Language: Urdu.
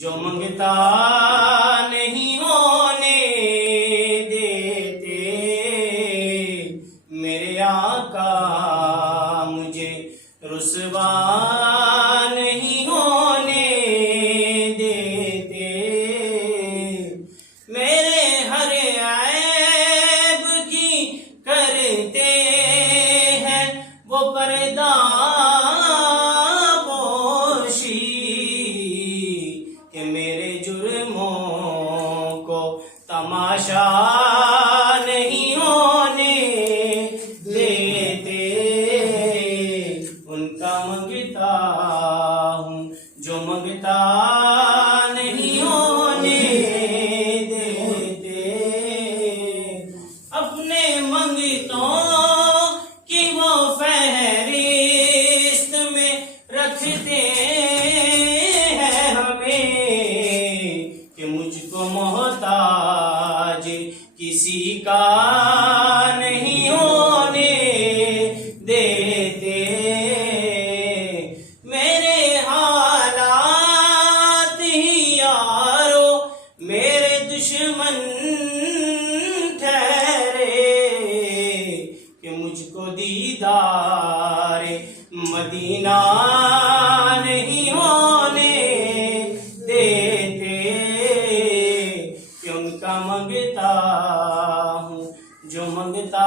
جو منگتا نہیں ہونے دیتے میرے آقا مجھے رسوا نہیں ہونے دیتے میرے ہر عیب کی کرتے ہیں وہ پردہ پوشی کہ میرے جرموں کو تماشا نہیں ہونے دیتے ان کا منگتا ہوں جو منگتا نہیں ہونے دیتے اپنے منگتوں کی وہ فہرست میں رکھتے ہیں ہمیں کہ مجھ کو محتاج کسی کا نہیں ہونے دیتے میرے حالات ہی یارو میرے دشمن ٹھہرے کہ مجھ کو دیدار مدینہ نہیں ہونے دیتے کہ ان کا منگتا ہوں جو منگتا